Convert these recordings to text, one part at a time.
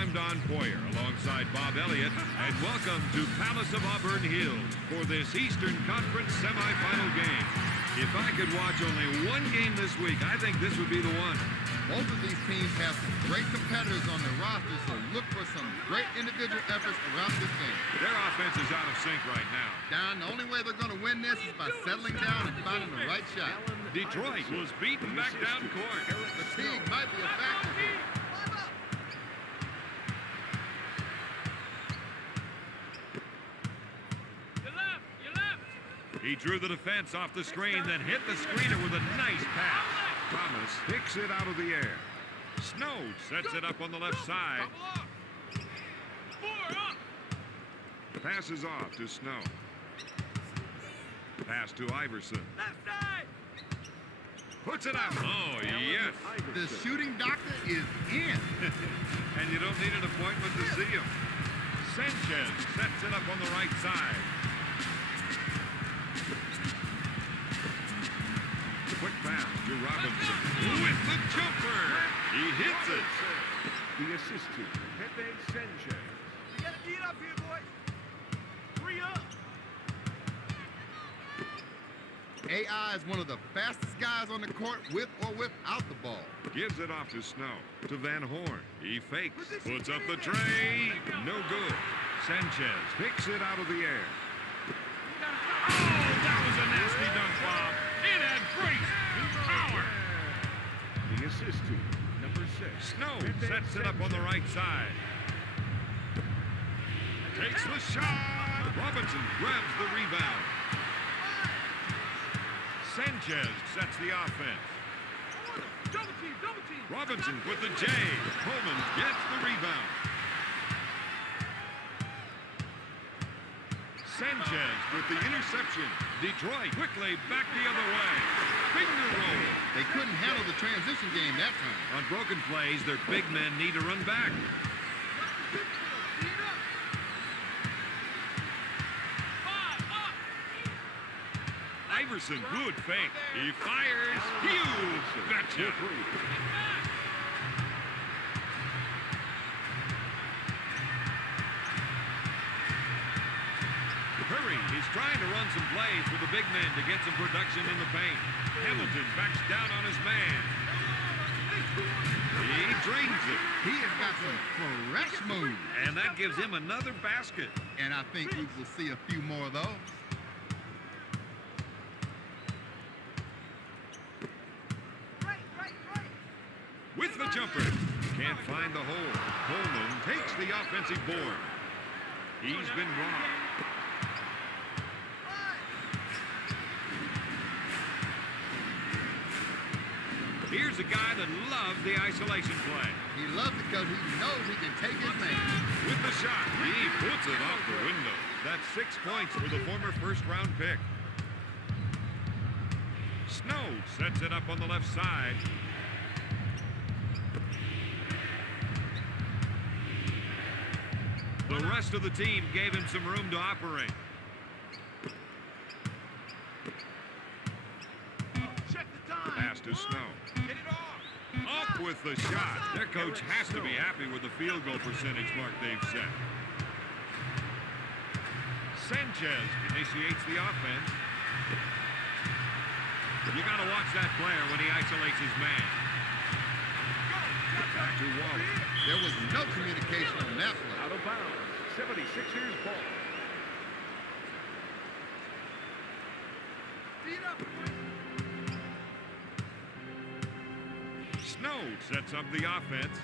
I'm Don Poyer alongside Bob Elliott, and welcome to Palace of Auburn Hills for this Eastern Conference semifinal game. If I could watch only one game this week, I think this would be the one. Both of these teams have some great competitors on their roster, so look for some great individual efforts throughout this game. Their offense is out of sync right now. Don, the only way they're going to win this is by settling down and finding the right shot. Detroit was beaten back down court. Fatigue might be a factor here. He drew the defense off the screen, then hit the screener with a nice pass. Thomas picks it out of the air. Snow sets it up on the left side. Passes off to Snow. Pass to Iverson. Puts it out. Oh, yes. The shooting doctor is in. And you don't need an appointment to see him. Sanchez sets it up on the right side. Quick pass to Robinson with the jumper. He hits it. The assist to Pepe Sanchez. You gotta get up here, boys. Hurry up. AI is one of the fastest guys on the court with or without the ball. Gives it off to Snow. To Van Horn. He fakes. Puts up the tray. No good. Sanchez picks it out of the air. Oh, that was a nasty dunk, Bob. It had great power. The assist to number 6. Snow sets it up on the right side. Takes the shot. Robinson grabs the rebound. Sanchez sets the offense. Double team, double team. Robinson with the J. Coleman gets the rebound. Sanchez with the interception. Detroit quickly back the other way. Finger roll. They couldn't handle the transition game that time. On broken plays, their big men need to run back. Iverson, good fake. He fires. Huge. Gotcha. Curry is trying to run some plays for the big men to get some production in the paint. Hamilton backs down on his man. He drains it. He has got some fresh moves. And that gives him another basket. And I think we will see a few more of those. With the jumper. Can't find the hole. Coleman takes the offensive board. He's been robbed. Here's a guy that loves the isolation play. He loves it because he knows he can take his man. With the shot, he puts it off the window. That's 6 points for the former first-round pick. Snow sets it up on the left side. The rest of the team gave him some room to operate. Check the time. Pass to Snow. Get it off. Up with the shot. Their coach has to be happy with the field goal percentage mark they've set. Sanchez initiates the offense. You got to watch that player when he isolates his man. Back to Wallace. There was no communication on that play. Out of bounds. 76ers ball. Feet up, boys. Snow sets up the offense.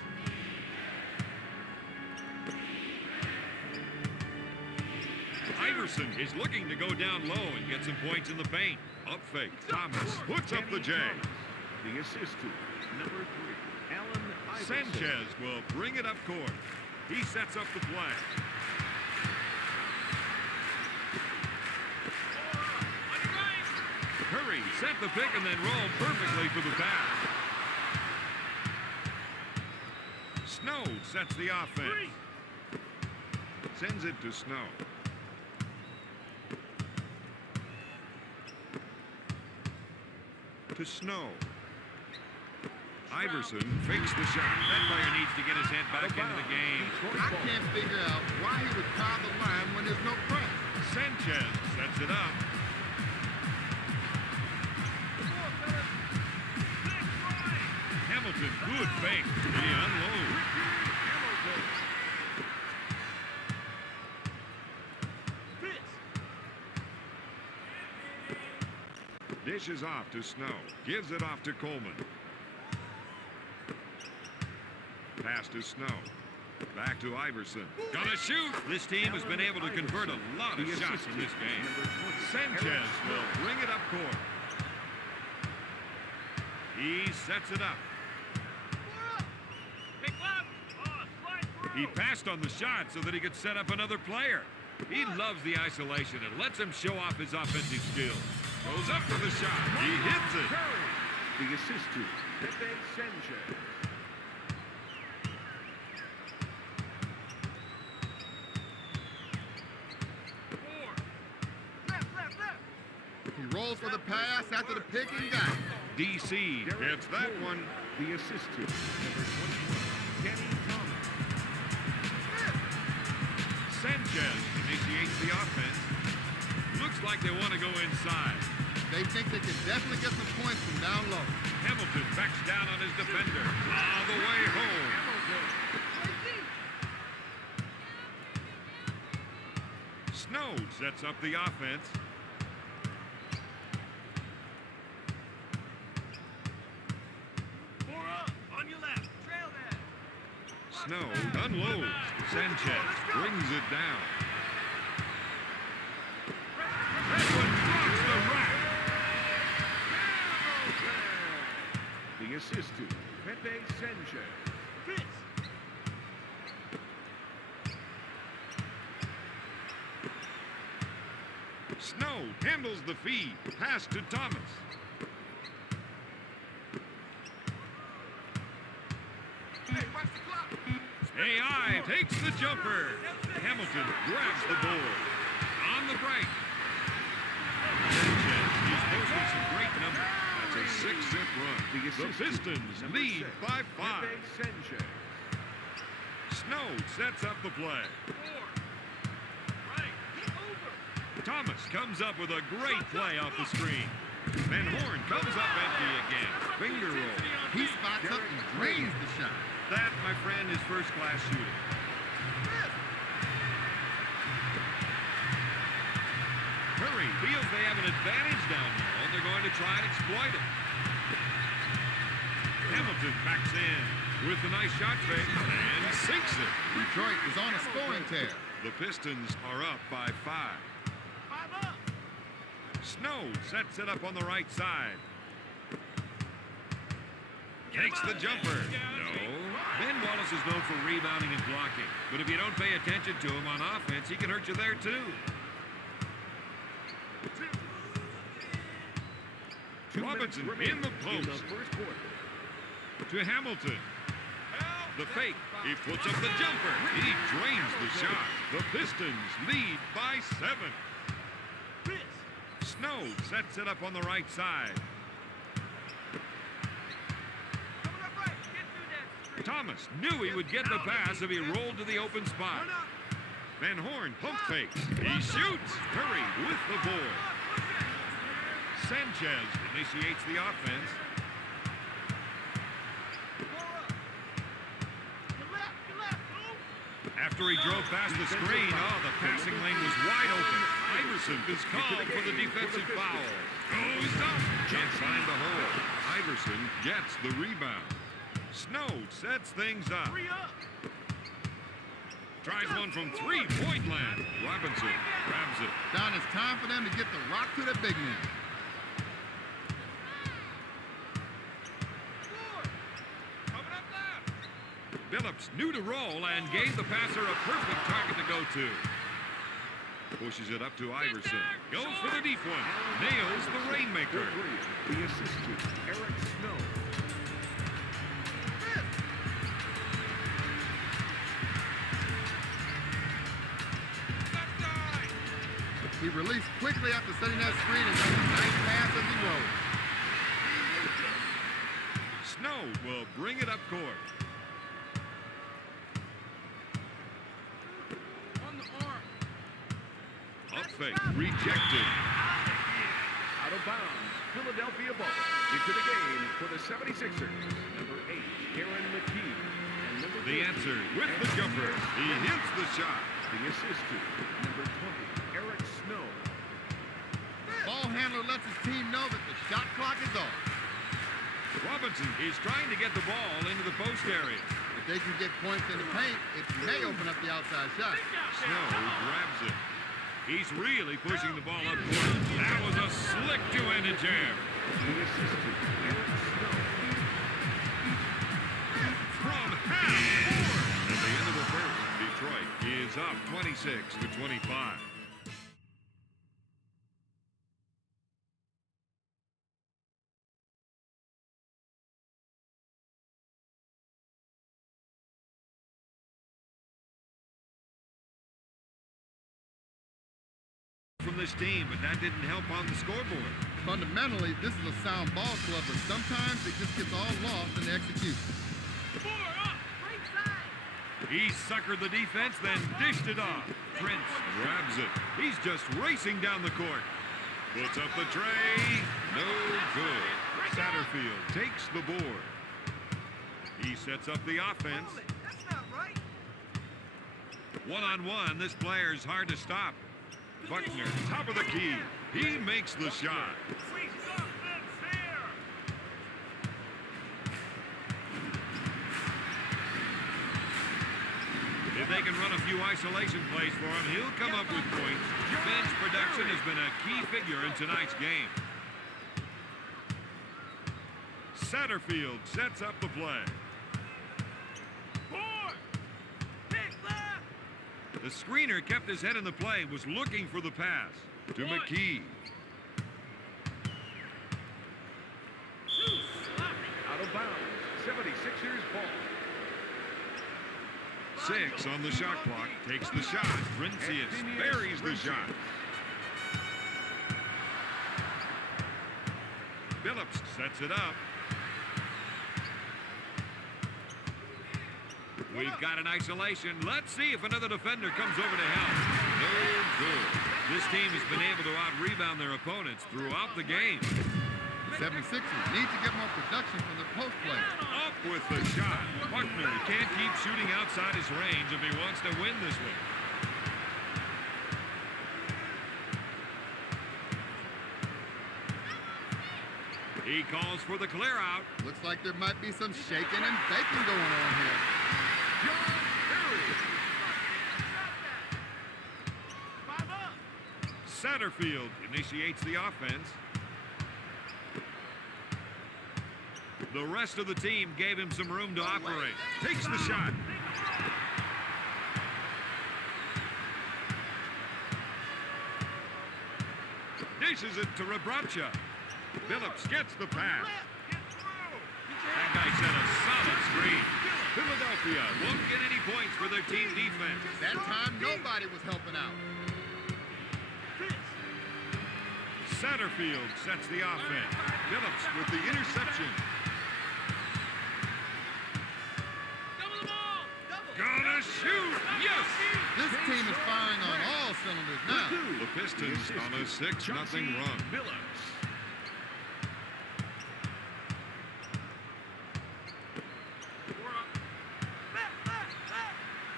Iverson is looking to go down low and get some points in the paint. Up fake. Thomas puts up the J. The assist to number 3, Allen Iverson. Sanchez will bring it up court. He sets up the play. Curry set the pick and then rolled perfectly for the pass. Snow sets the offense. Sends it to Snow. To Snow. Iverson fakes the shot. That player needs to get his head back into the game. I can't figure out why he would crowd the line when there's no press. Sanchez sets it up. Hamilton, good fake. He unloads. Dishes off to Snow. Gives it off to Coleman. Pass to Snow. Back to Iverson. Gonna shoot. This team has been able to convert a lot of shots in this game. Sanchez will bring it up court. He sets it up. He passed on the shot so that he could set up another player. He loves the isolation and lets him show off his offensive skills. Goes up for the shot. He hits it. The assist to Pepe Sanchez. He rolls for the pass after the pick and got it. DC gets that one. The assist to number 21, Kenny Thomas. Sanchez initiates the offense. Looks like they want to go inside. They think they can definitely get some points from down low. Hamilton backs down on his defender. All the way home. Snow sets up the offense. Snow unloads. Sanchez brings it down. That one drops the rack. The assist to Pepe Sanchez. Snow handles the feed. Pass to Thomas. AI takes the jumper. Hamilton grabs the board. On the break. Sanchez, he's posting some great numbers. That's a 6-zip run. The Pistons lead by 5. Pepe Sanchez. Snow sets up the play. Thomas comes up with a great play off the screen. Van Horn comes up empty again. Finger roll. He spots up and drains the shot. That, my friend, is first-class shooting. Curry feels they have an advantage down low, and they're going to try and exploit it. Hamilton backs in with a nice shot fake and sinks it. Detroit is on a scoring tear. The Pistons are up by 5. Snow sets it up on the right side. Takes the jumper. No. Ben Wallace is known for rebounding and blocking. But if you don't pay attention to him on offense, he can hurt you there too. Robinson in the post. To Hamilton. The fake. He puts up the jumper. He drains the shot. The Pistons lead by 7. Snow sets it up on the right side. Thomas knew he would get the pass if he rolled to the open spot. Van Horn pump fakes. He shoots. Curry with the board. Sanchez initiates the offense. After he drove past the screen, the passing lane was wide open. Iverson is called for the defensive foul. Goes up. Can't find the hole. Iverson gets the rebound. Snow sets things up. Tries one from 3-point land. Robinson grabs it. Don, it's time for them to get the rock to the big man. Phillips knew to roll and gave the passer a perfect target to go to. Pushes it up to Iverson. Goes for the deep one. Nails the Rainmaker. The assist to Eric Snow. He released quickly after setting that screen and got a nice pass as he rolled. Snow will bring it up court. On the arm. Up fake, rejected. Out of bounds. Philadelphia ball. Into the game for the 76ers. Number 8, Aaron McKee. And number The 13, answer with the Anthony jumper. He Davis. hits the shot. The assist to number 20, Eric Snow. Ball handler lets his team know that the shot clock is off. Robinson is trying to get the ball into the post area. If they can get points in the paint, it may open up the outside shot. Snow grabs it. He's really pushing the ball up court. That was a slick two-handed jam. The assist to Eric Snow. From half court. At the end of the third, Detroit is up 26-25. From this team, but that didn't help on the scoreboard. Fundamentally, this is a sound ball club, but sometimes it just gets all lost in the execution. He suckered the defense, then dished it off. Prince grabs it. He's just racing down the court. Puts up the tray. No good. Satterfield takes the board. He sets up the offense. That's not right. One-on-one, this player's hard to stop. Buckner, top of the key. He makes the shot. We suck this here. If they can run a few isolation plays for him, he'll come up with points. Bench production has been a key figure in tonight's game. Satterfield sets up the play. The screener kept his head in the play, was looking for the pass to McKee. Out of bounds. 76ers ball. 6 on the shot clock, takes the shot. Princius buries the shot. Phillips sets it up. We've got an isolation. Let's see if another defender comes over to help. No good. This team has been able to out-rebound their opponents throughout the game. The 76ers need to get more production from their post play. Up with the shot. Buckner can't keep shooting outside his range if he wants to win this one. He calls for the clear out. Looks like there might be some shaking and baking going on here. John Barry. Satterfield initiates the offense. The rest of the team gave him some room to operate. Takes the shot. Dishes it to Rebracha. Phillips gets the pass. That guy set a solid screen. Philadelphia won't get any points for their team defense. That time, nobody was helping out. Satterfield sets the offense. Phillips with the interception. Gonna shoot! Yes! This team is firing on all cylinders now. The Pistons on a 6-0 run. Billups.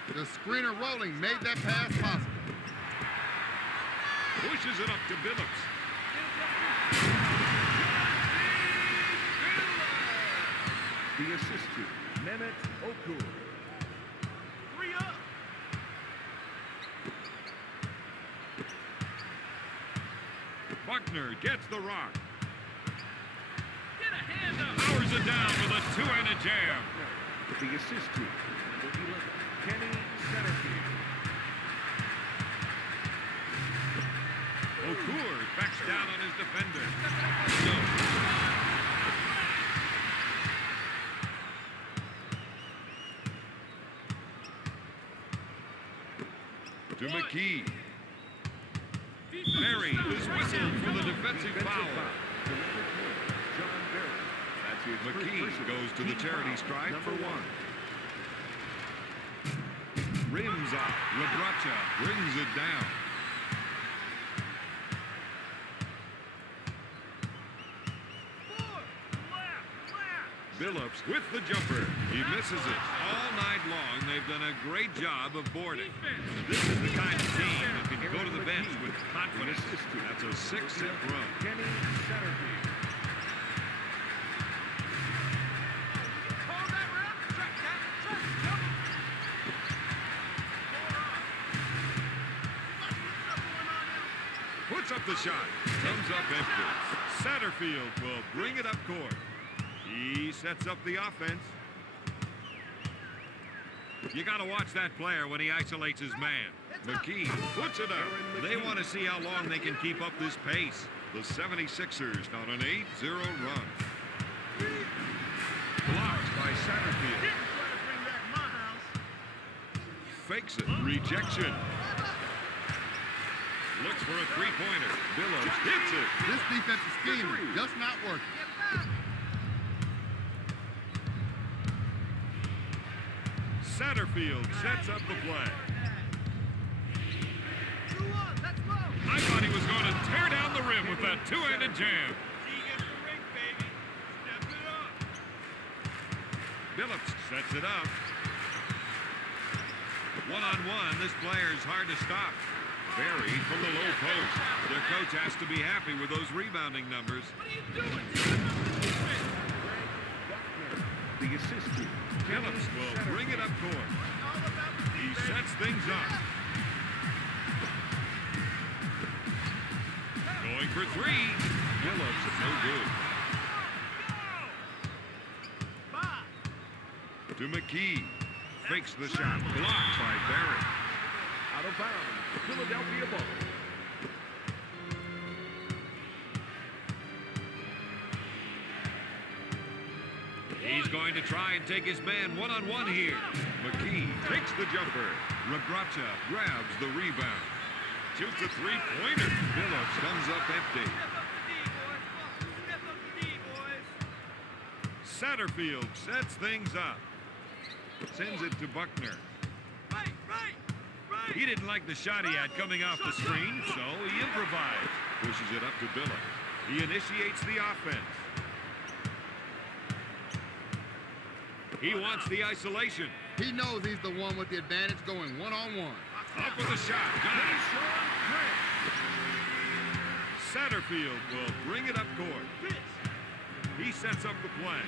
The screener rolling made that pass possible. Pushes it up to Billups. The assist to Mehmet Okur. 3 up. Buckner gets the rock. Get a hand up. Powers it down with a two-handed jam. The assist to number 11, Kenny Satterfield. Okur backs down on his defender. No. To McKee. Barry is whistled for the defensive foul. To number 20, John Barry. That's Associates. McKee goes to the charity stripe for one. Rims off. Labracha brings it down. Billups with the jumper. He misses it. All night long, they've done a great job of boarding. This is the kind of team that can go to the bench with confidence. That's a 6-set run. Kenny Satterfield. Puts up the shot. Comes up empty. Satterfield will bring it up court. He sets up the offense. You got to watch that player when he isolates his man. McKee puts it up. They want to see how long they can keep up this pace. The 76ers on an 8-0 run. Blocked by Satterfield. Fakes it. Rejection. Looks for a three-pointer. Billups hits it. This defensive scheme is just not working. Satterfield sets up the play. I thought he was going to tear down the rim with that two-handed jam. Billups sets it up. One-on-one, this player is hard to stop. Barry from the low post. Their coach has to be happy with those rebounding numbers. The assist. Billups will bring it up court. He sets things up. Going for three. Billups is no good. To McKee. Fakes the shot. Blocked by Barry. Out of bounds. Philadelphia ball. He's going to try and take his man one-on-one here. McKee takes the jumper. Rabracha grabs the rebound. Shoots a three-pointer. Billups comes up empty. Satterfield sets things up. Sends it to Buckner. He didn't like the shot he had coming off the screen, so he improvised. Pushes it up to Billups. He initiates the offense. He wants the isolation. He knows he's the one with the advantage going one-on-one. Up with a shot. Got it. Satterfield will bring it up court. He sets up the play.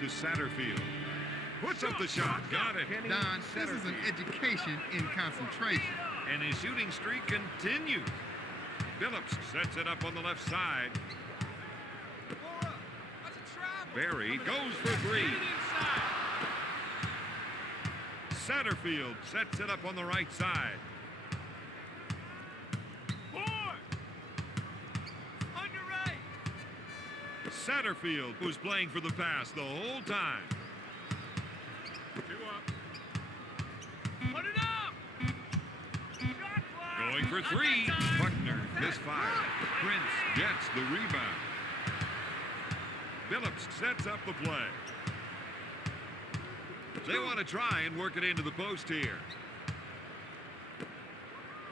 To Satterfield. Puts up the shot. Got it. Don, this is an education in concentration. And his shooting streak continues. Billups sets it up on the left side. Barry goes for three. Satterfield sets it up on the right side. Satterfield was playing for the pass the whole time. Going for three. Buckner misfires. Prince gets the rebound. Billups sets up the play. They want to try and work it into the post here.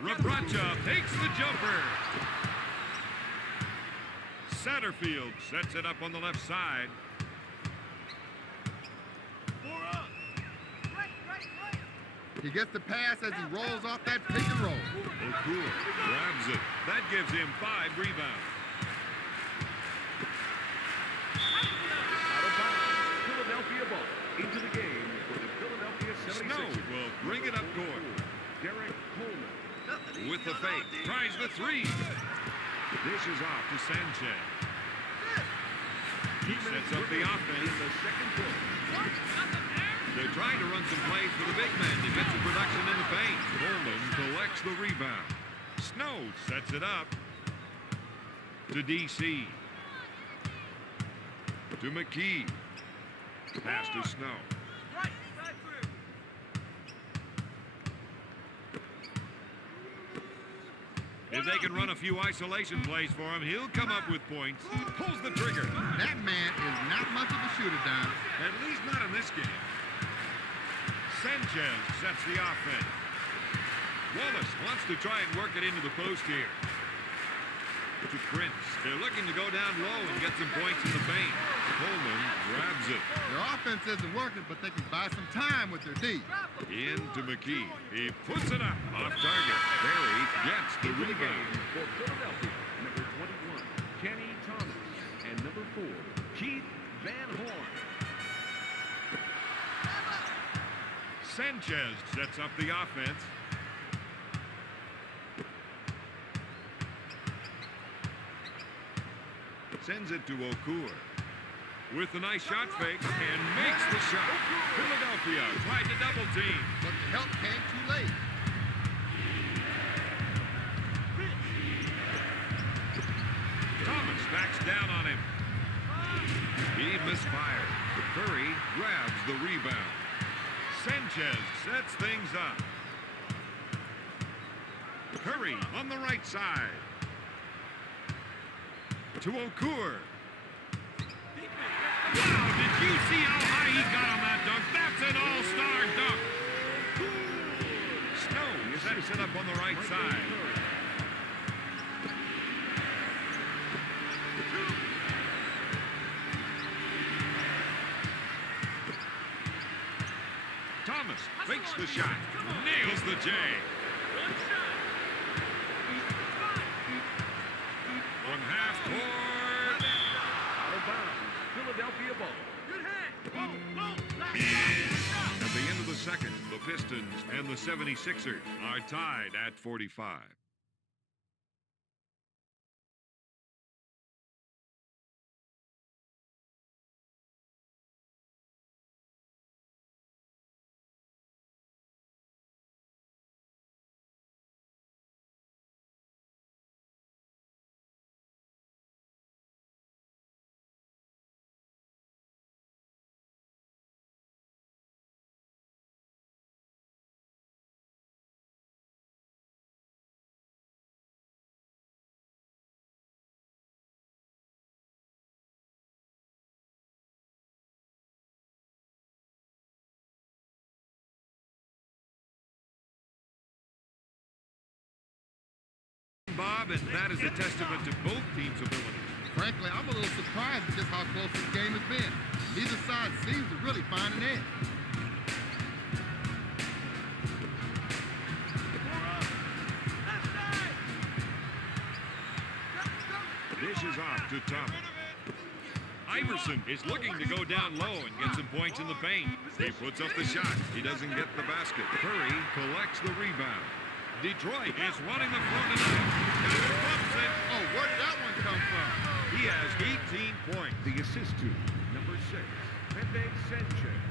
Rabracha takes the jumper. Satterfield sets it up on the left side. He gets the pass as he rolls off that pick and roll. O'Cool grabs it. That gives him 5 rebounds. Out of bounds. Philadelphia ball. Into the game for the Philadelphia 76ers. Snow will bring it up court. Derek Coleman. With the fake. Tries the three. Dishes off to Sanchez. He sets up the offense. In the second quarter. They're trying to run some plays for the big man. Defensive production in the paint. Coleman collects the rebound. Snow sets it up to DC. To McKee. Pass to Snow. If they can run a few isolation plays for him, he'll come up with points. Pulls the trigger. That man is not much of a shooter, Don. At least not in this game. Sanchez sets the offense. Wallace wants to try and work it into the post here. To Prince. They're looking to go down low and get some points in the paint. Coleman grabs it. Their offense isn't working, but they can buy some time with their D. Into McKee. He puts it up off target. Barry gets the rebound. For Philadelphia, number 21, Kenny Thomas. And number 4, Keith Van Horn. Sanchez sets up the offense. Sends it to Okur. With a nice shot fake and makes the shot. Philadelphia tried to double team. But the help came too late. Thomas backs down on him. He misfired. Curry grabs the rebound. Sanchez sets things up. Curry on the right side. To Okur. Wow, did you see how high he got on that dunk? That's an all-star dunk. Snow sets it up on the right side. Thomas fakes the shot. Nails the J. From half court. Out of bounds. Philadelphia ball. At the end of the second, the Pistons and the 76ers are tied at 45. Bob, and that is a testament to both teams' ability. Frankly, I'm a little surprised at just how close this game has been. Neither side seems to really find an edge. Dishes off to Thomas. Iverson is looking to go down low and get some points in the paint. He puts up the shot. He doesn't get the basket. Curry collects the rebound. Detroit is running the floor tonight. Bumps it. Oh, where did that one come from? He has 18 points. The assist to number 6, Pepe Sanchez.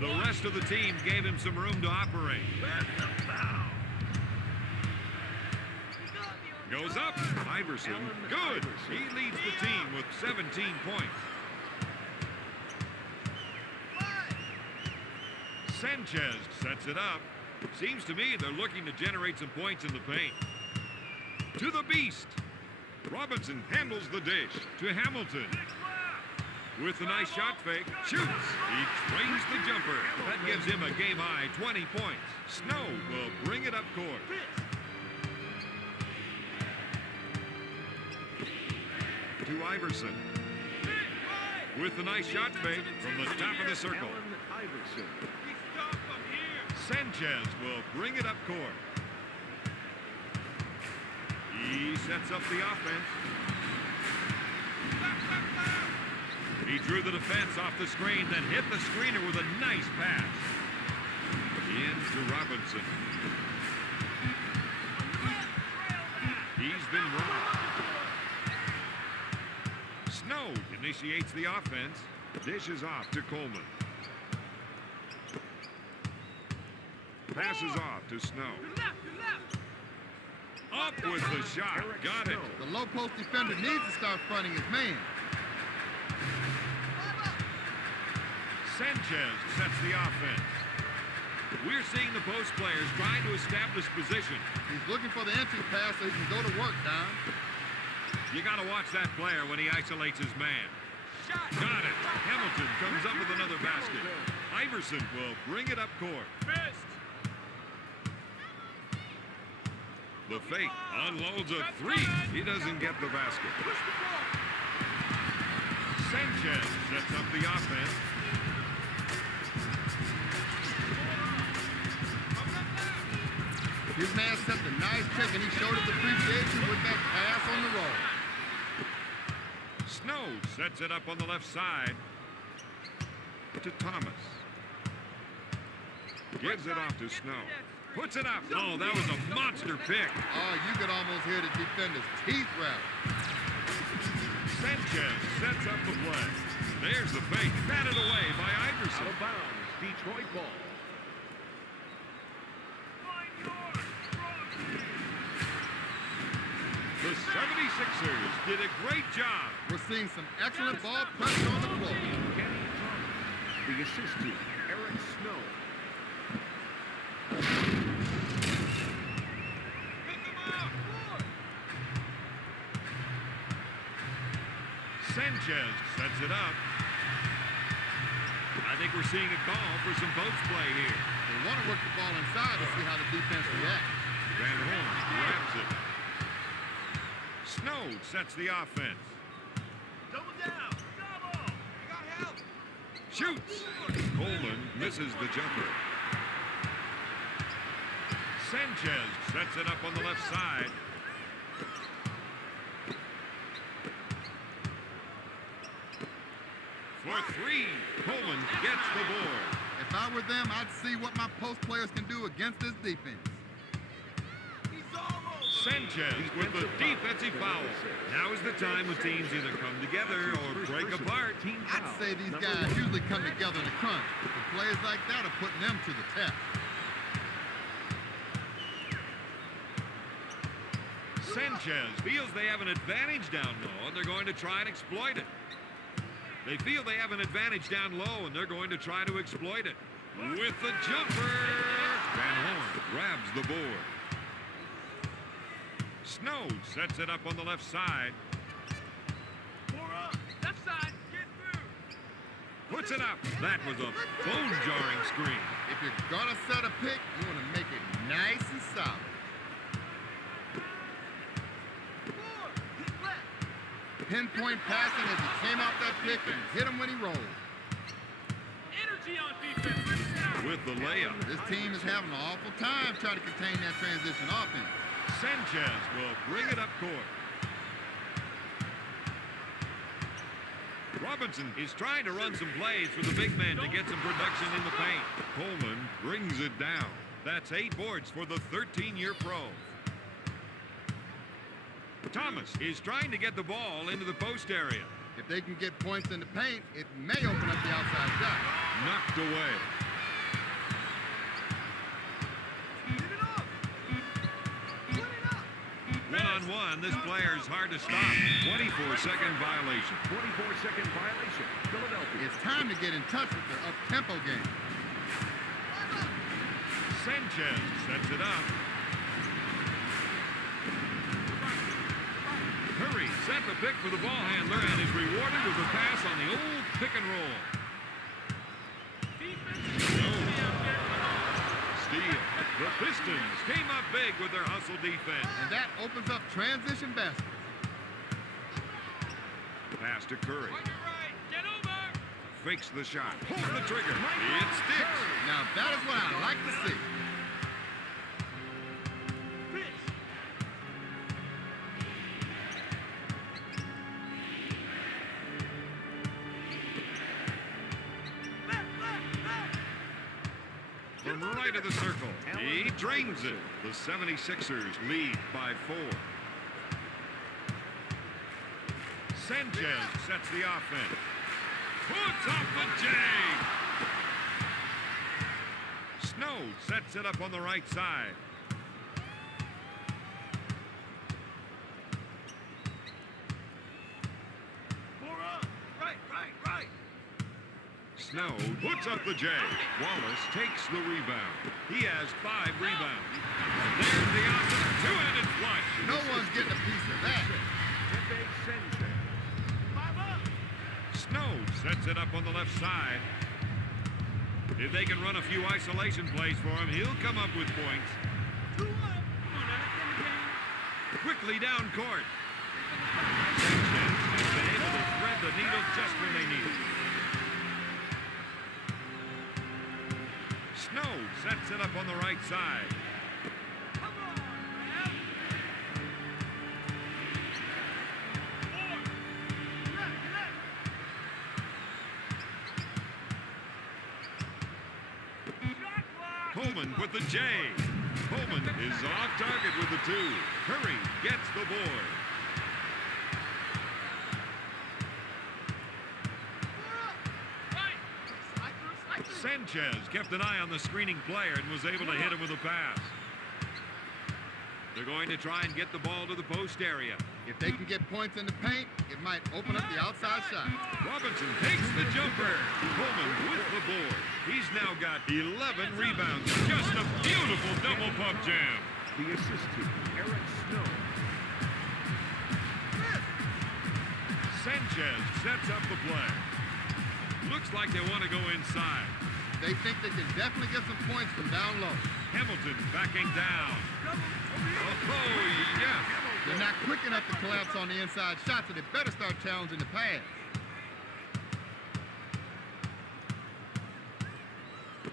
The rest of the team gave him some room to operate. Goes up. Iverson. Good. He leads the team with 17 points. Sanchez sets it up. Seems to me they're looking to generate some points in the paint. To the beast. Robinson handles the dish to Hamilton. With a nice shot fake, shoots. He trains the jumper. That gives him a game-high 20 points. Snow will bring it up court. To Iverson. With a nice shot fake from the top of the circle. Iverson. Sanchez will bring it up court. He sets up the offense. He drew the defense off the screen, then hit the screener with a nice pass. In to Robinson. He's been wrong. Snow initiates the offense. Dishes off to Coleman. Passes off to Snow. Up with the shot. Got it. The low post defender needs to start fronting his man. Sanchez sets the offense. We're seeing the post players trying to establish position. He's looking for the entry pass so he can go to work, Don. You got to watch that player when he isolates his man. Got it. Hamilton comes up with another basket. Iverson will bring it up court. Missed. The fake unloads a three. He doesn't get the basket. Push the ball. Sanchez sets up the offense. His man set the nice pick, and he showed his appreciation with that pass on the roll. Snow sets it up on the left side to Thomas. Gives it off to Snow. Puts it up. Oh, that was a monster pick. Oh, you could almost hear the defender's teeth rattle. Sanchez sets up the play. There's the fake. Batted away by Out Iverson. of bounds. Detroit ball. Find yours. The 76ers did a great job. We're seeing some excellent ball pressure on the floor. Kenny Thomas. The assist to Eric Snow. Sanchez sets it up. I think we're seeing a call for some post play here. They want to work the ball inside to see how the defense reacts. Van Horn grabs it. Snow sets the offense. Double down. Double. I got help. Shoots. Coleman misses the jumper. Sanchez sets it up on the left side. For three. Coleman gets the board. If I were them, I'd see what my post players can do against this defense. He's almost. Sanchez with the defensive foul. Now is the time when teams either come together or break apart. I'd say these guys usually come together in a crunch, but players like that are putting them to the test. Sanchez feels they have an advantage down low, and they're going to try and exploit it. They feel they have an advantage down low, and they're going to try to exploit it. With the jumper, Van Horn grabs the board. Snow sets it up on the left side. 4 up. Left side. Get through. Puts it up. That was a bone-jarring screen. If you're gonna set a pick, you want to make it nice and solid. 4. Hit left. Pinpoint passing as he came out that pick and hit him when he rolled. Energy on defense. Bring it down. With the layup, This team is having an awful time trying to contain that transition offense. Sanchez will bring it up court. Robinson is trying to run some plays for the big man to get some production in the paint. Coleman brings it down. That's 8 boards for the 13-year pro. Thomas is trying to get the ball into the post area. If they can get points in the paint, it may open up the outside shot. Knocked away. Get it up. Put it up. One-on-one, this player's hard to stop. 24-second violation. 24-second violation. Philadelphia. It's time to get in touch with their up-tempo game. Sanchez sets it up. Curry set the pick for the ball handler and is rewarded with a pass on the old pick and roll. Steal. The Pistons came up big with their hustle defense. And that opens up transition baskets. Pass to Curry. On your right. Get over. Fakes the shot. Pulls the trigger. It sticks. Now that is what I like to see. Pitch. Left, left, left. From right of the circle. He drains it. The 76ers lead by 4. Sanchez sets the offense. Puts up the J. Snow sets it up on the right side. Four up. Right, right, right. Snow puts up the J. Wallace takes the rebound. He has 5 rebounds. There's the awesome two-handed flush. No one's getting a piece of that. Sanchez. 5 up. Snow sets it up on the left side. If they can run a few isolation plays for him, he'll come up with points. 2 up. Come on, now, let's get the game. Quickly down court. Sanchez has been able to thread the needle just when they need it. Snow sets it up on the right side. Come on, man. 4. Left. Shot clock. Coleman with the J. Coleman is off target with the 2. Curry gets the board. Sanchez kept an eye on the screening player and was able to hit him with a pass. They're going to try and get the ball to the post area. If they can get points in the paint, it might open up the outside shot. Robinson takes the jumper. Coleman with the board. He's now got 11 rebounds. Just a beautiful double pump jam. The assist to Eric Snow. Sanchez sets up the play. Looks like they want to go inside. They think they can definitely get some points from down low. Hamilton backing down. Oh, yeah. They're not quick enough to collapse on the inside shot, so they better start challenging the pass.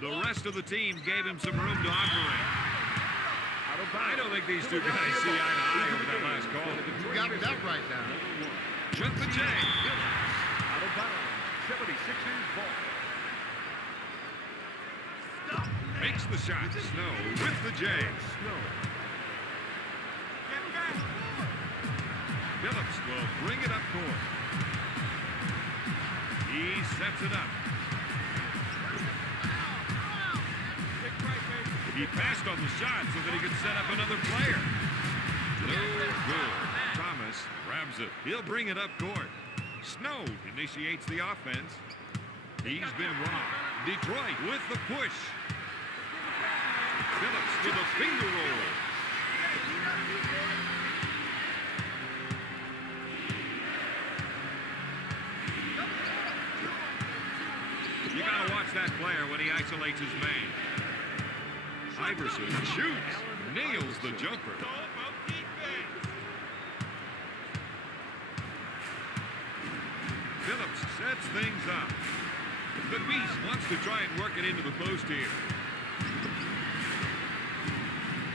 The rest of the team gave him some room to operate. I don't think these two guys see eye to eye over that last call. You got that right now. Jump the J. Out of bounds. 76ers ball. Makes the shot. Snow with the J. Snow. Phillips will bring it up court. He sets it up. He passed on the shot so that he could set up another player. No good. Thomas grabs it. He'll bring it up court. Snow initiates the offense. He's been wrong. Detroit with the push. Phillips with a finger roll. You gotta watch that player when he isolates his man. Iverson shoots, nails the jumper. Phillips sets things up. The Beast wants to try and work it into the post here.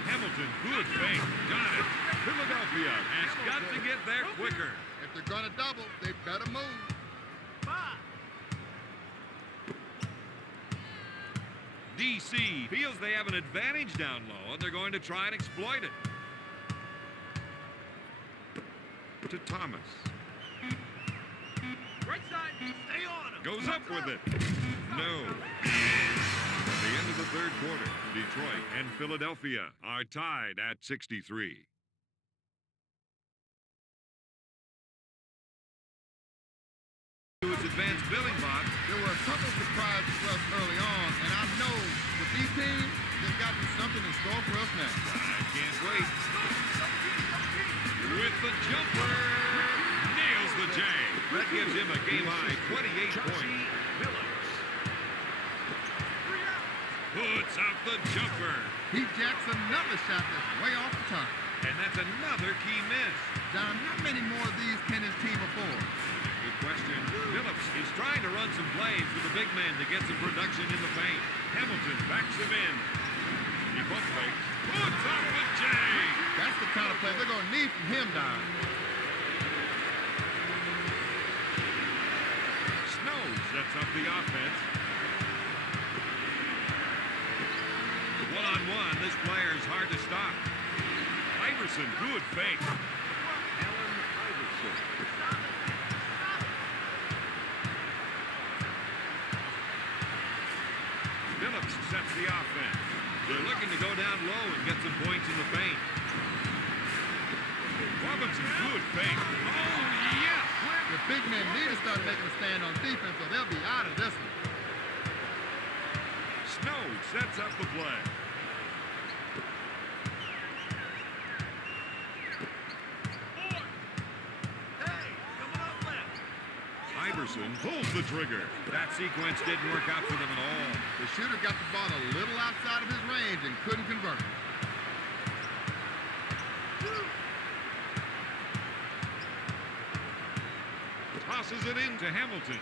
Hamilton, good fake, got it. Philadelphia has got to get there quicker. If they're going to double, they better move. 5. DC feels they have an advantage down low, and they're going to try and exploit it. To Thomas. Right side. Stay on him. Goes up with it. No. At the end of the third quarter, Detroit and Philadelphia are tied at 63. To its advanced billing box. There were a couple surprises for us early on, and I know with these teams, they've got something in store for us now. I can't wait. With the jumper. Nails the J. That gives him a game-high 28 points. Puts up the jumper. He jacks another shot that's way off the top. And that's another key miss. John, how many more of these can his team afford? Good question. Phillips is trying to run some plays with the big man to get some production in the paint. Hamilton backs him in. He pump fakes. Puts up the J. That's the kind of play they're going to need from him, Don. Snow sets up the offense. One-on-one, this player is hard to stop. Iverson, good fake. Allen Iverson. Phillips sets the offense. They're looking to go down low and get some points in the paint. Robinson, good fake. Oh, yes! The big men need to start making a stand on defense, or they'll be out of this one. Snow sets up the play. Iverson pulls the trigger. That sequence didn't work out for them at all. The shooter got the ball a little outside of his range and couldn't convert. Tosses it into Hamilton.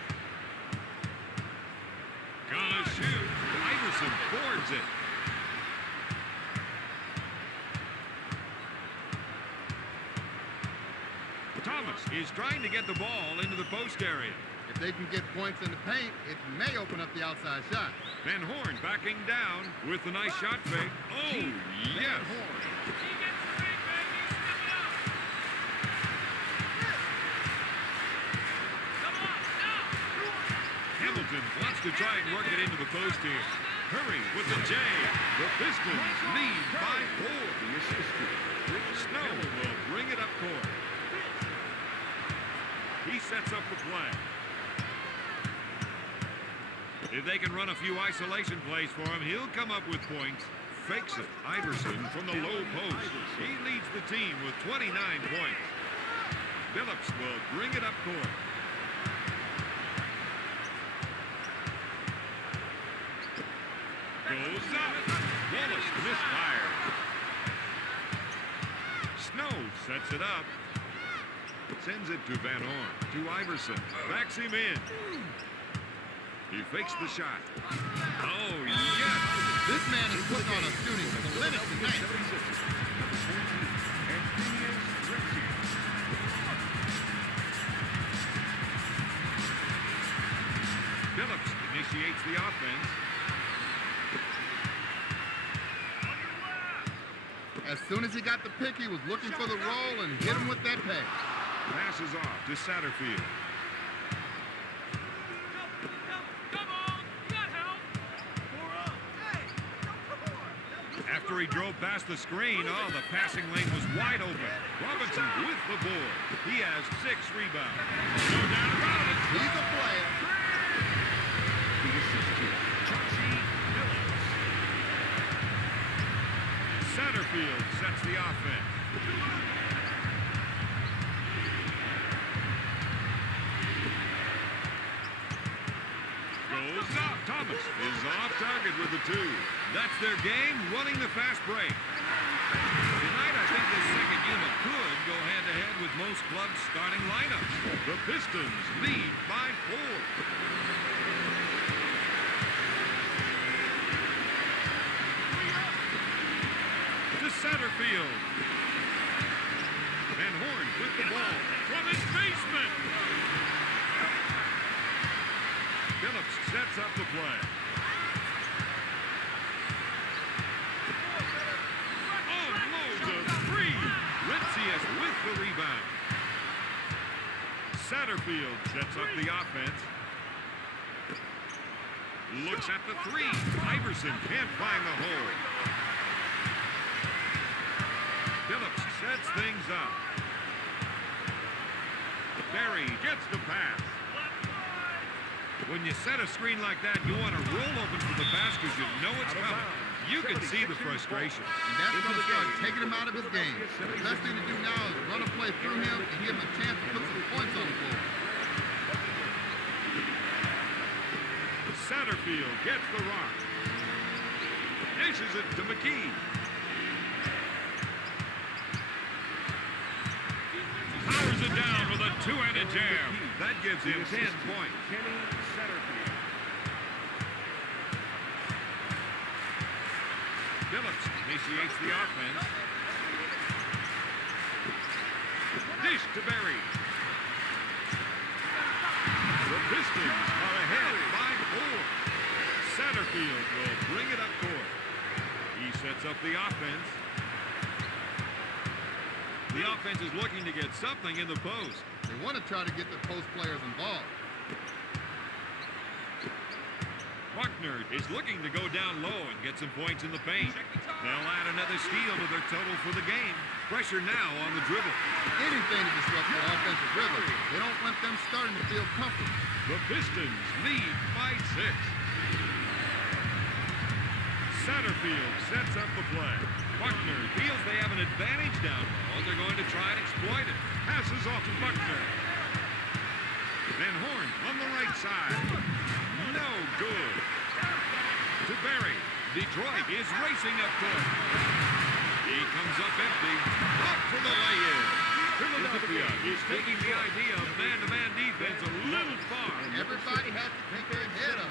Gonna shoot. Iverson boards it. Thomas is trying to get the ball into the post area. If they can get points in the paint, it may open up the outside shot. Van Horn backing down with a nice shot fake. Oh, yes. Hamilton wants to try and work it into the post here. Hurry with the J. The Pistons lead by 4. Snow will bring it up court. He sets up the play. If they can run a few isolation plays for him, he'll come up with points. Fakes it. Iverson from the low post. He leads the team with 29 points. Phillips will bring it up court. Goes up. Wallace misfires. Snow sets it up. Sends it to Van Horn. To Iverson. Backs him in. He fakes the shot. Oh, yes. This man is putting on a shooting clinic tonight. Phillips initiates the offense. As soon as he got the pick, he was looking for the roll and hit him with that pass. Passes off to Satterfield. After he drove past the screen, oh, the passing lane was wide open. Robinson with the board. He has 6 rebounds. No doubt about it. He's a player. Satterfield sets the offense. Goes up. Thomas is off target with the 2. That's their game, running the fast break. Tonight, I think this second unit could go head-to-head with most clubs' starting lineups. The Pistons lead by 4. To Satterfield. Van Horn with the ball from his basement. Phillips sets up the play. Unloads a 3. Ritzius with the rebound. Satterfield sets up the offense. Looks at the 3. Iverson can't find the hole. Phillips sets things up. Barry gets the pass. When you set a screen like that, you want to roll open for the basket. You know it's coming. You can see the frustration. And that's going to start taking him out of his game. The best thing to do now is run a play through him and give him a chance to put some points on the board. Satterfield gets the rock. Dishes it to McKee. Powers it down with a 2-handed jam. That gives him 10 points. Phillips initiates the offense. Dish to Barry. The Pistons are ahead by 4. Satterfield will bring it up court. He sets up the offense. The offense is looking to get something in the post. They want to try to get the post players involved. Buckner is looking to go down low and get some points in the paint. They'll add another steal to their total for the game. Pressure now on the dribble. Anything to disrupt their offensive rhythm. They don't want them starting to feel comfortable. The Pistons lead by 6. Satterfield sets up the play. Buckner feels they have an advantage down low. They're going to try and exploit it. Passes off to Buckner. Van Horn on the right side. No good. To Barry. Detroit is racing up court. He comes up empty. Up for the lay-in. Philadelphia is taking the idea of man-to-man defense a little far. Everybody has to keep their head up.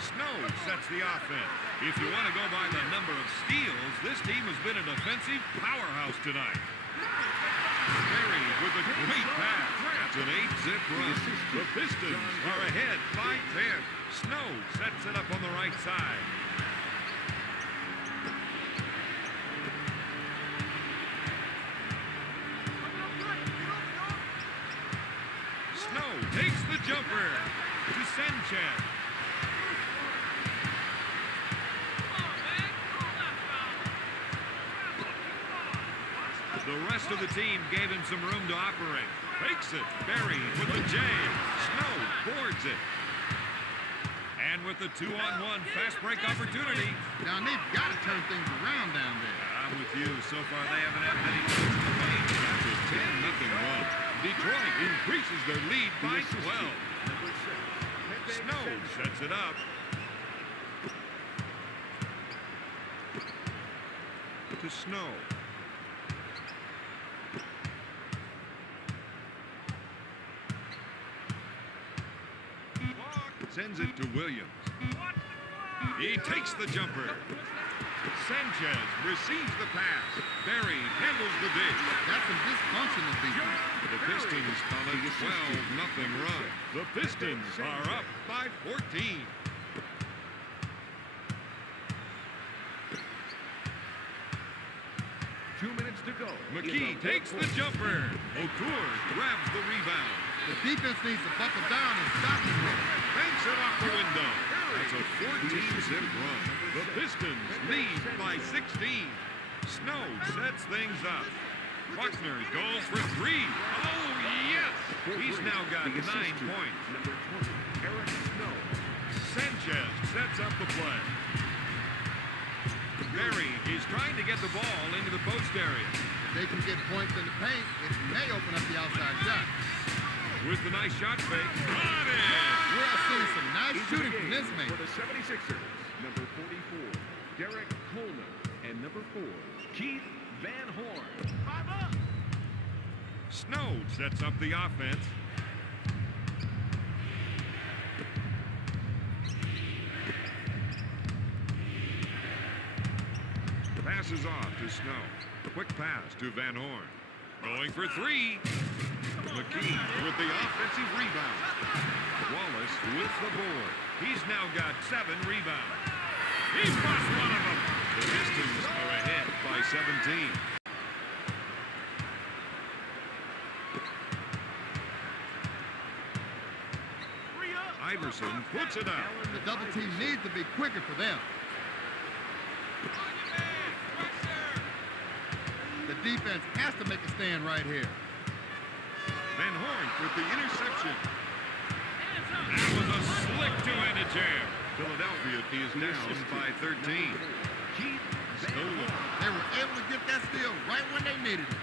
Snow sets the offense. If you want to go by the number of steals, this team has been a defensive powerhouse tonight. Barry with a great pass. That's an 8-zip run. The Pistons are ahead by 10. Snow sets it up on the right side. Snow takes the jumper to Sanchez. The rest of the team gave him some room to operate. Fakes it. Barry with the jam. Snow boards it. And with the 2-on-1 fast break opportunity. Now, they've got to turn things around down there. I'm with you. So far, they haven't had many points in the paint. That's a 10-0 run. Detroit increases their lead by 12. Snow sets it up. To Snow. Sends it to Williams. He takes the jumper. Sanchez receives the pass. Barry handles the dish. That's some dysfunctional defense. The Pistons on a 12-0 run. The Pistons are up by 14. To go. McKee takes the jumper. O'Toole grabs the rebound. The defense needs to buckle down and stop him with it. Banks it off the window. That's a 14-zip run. The Pistons lead by 16. Snow sets things up. Buckner goes for three. Oh, yes! He's now got 9 points. Number 20, Eric Snow. Sanchez sets up the play. Barry is trying to get the ball into the post area. If they can get points in the paint, it may open up the outside shot. With the nice shot fake. Got it! We're seeing some nice shooting from this man. For the 76ers, number 44, Derek Coleman, and number 4, Keith Van Horn. Snow sets up the offense. Passes off to Snow. Quick pass to Van Horn. Going for three. McKee with the offensive rebound. Wallace with the board. He's now got 7 rebounds. He busts one of them. The Pistons are ahead by 17. Iverson puts it up. The double team needs to be quicker for them. The defense has to make a stand right here. Van Horn with the interception. That was a slick two-handed jam. Philadelphia is down by 13. Stolen. They were able to get that steal right when they needed it.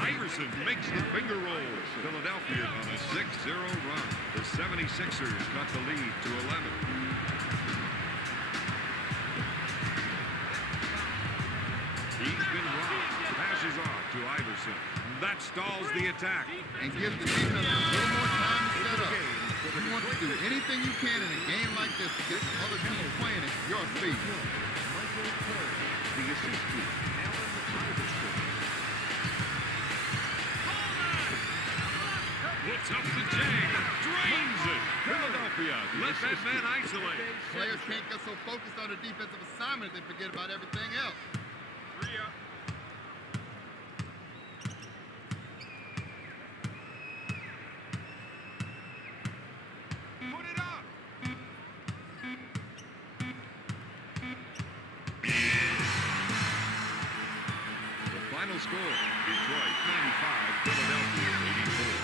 Iverson makes the finger roll. Philadelphia on a 6-0 run. The 76ers cut the lead to 11. He's been robbed. Passes off to Iverson. That stalls the attack. And gives the defense a little more time to set up. You want to do anything you can in a game like this to get the other team playing at your speed. The assistant, Allen Iverson. Puts up the jam. Drains it. Philadelphia let that man isolate. Players can't get so focused on the defensive assignment they forget about everything else. Put it up. The final score, Detroit 95, Philadelphia 84.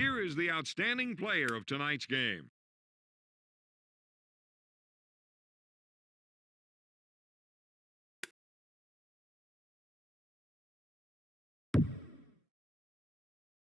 Here is the outstanding player of tonight's game.